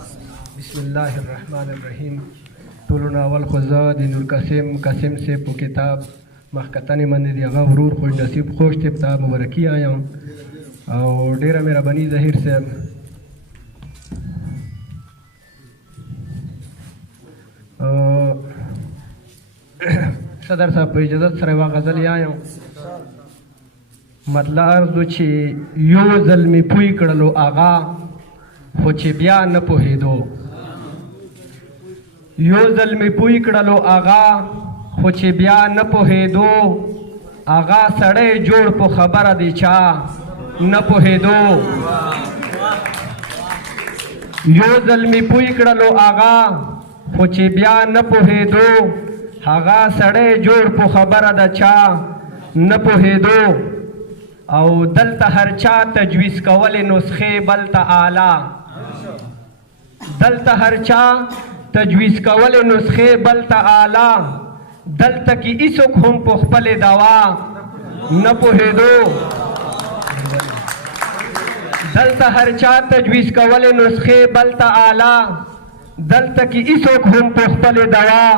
بسم الله الرحمن الرحیم. ټولو نه اول خو زه د نور قاسم صاحب په کتاب مخکتنې باندې د هغه ورور خوش نصیب خوش طب ته مبارکي وایم او ډېره مهرباني ظهیر صاحب. صدر صاحب په اجازت سره یوه غزل وایم. مطلع ارزو چې یو ځل مې پوی کړلو آغا خو چې بیا نه پوهېدو. یو ځل مې پوی کړلو آغا خو چې بیا نه پوهېدو. آغا سړی جوړ په خبره دی چا نه پوهېدو. یو ځل مې پوی کړلو آغا خو چې بیا نه پوهېدو. هغه سړی جوړ په خبره د چا نه پوهېدو. او دلته هر چا تجویز کولې نسخې بلته اعلی. دلته هر چا تجویز کولې نسخې بلته اعلی. دلته کې هیڅوک هم په خپلې دوا نه پوهېدو. دلته هر چا تجویز کولې نسخې بلته اعلی. دلته کې هیڅوک هم په خپلې دوا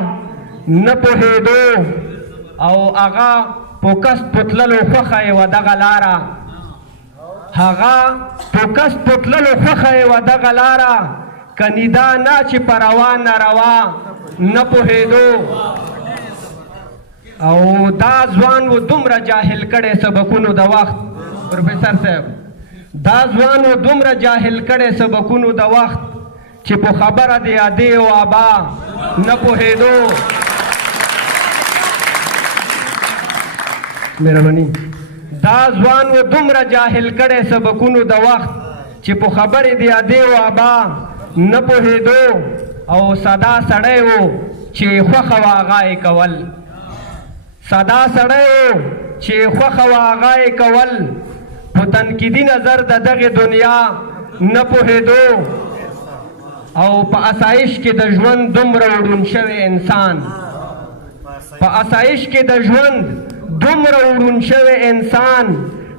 نه پوهېدو. او هغه په کسب په تللو خوښه یې وه دغه لاره. هغه په کسب په تللو خوښه یې وه دغه لاره. کني دا نه چې په روا ناروا نه پوهېدو. او دا ځوان و دومره جاهل کړی سبقونو د وخت. پروفیسر صاحب دا ځوان و دومره جاهل کړی سبقونو د وخت چې په خبره د ادې او ابا نه پوهېدو. مهرباني. دا ځوان و دومره جاهل کړی سبقونو د وخت چې په خبرې د ادې او ابا نه پوهېدو. او ساده سړی و چې خوښه وه هغه یې کول. ساده سړی و چې خوښه وه هغه یې کول. په تنقیدي نظر د دغې دنیا نه پوهېدو. او په اسایش کې د ژوند دومره وړون شوی انسان. په اسایش کې د ژوند دومره وړون شوی انسان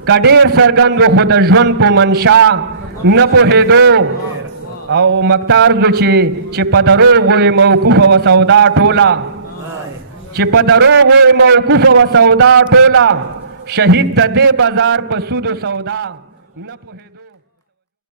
که ډېر څرګند و خو د ژوند په منشا نه پوهېدو. او مقطع ارزو چې په دروغو یې موقوفه وه سودا ټوله. چې په دروغو یې موقوفه وه سودا ټوله. شهید د دې بازار په سود و سودا نه پوهېدو.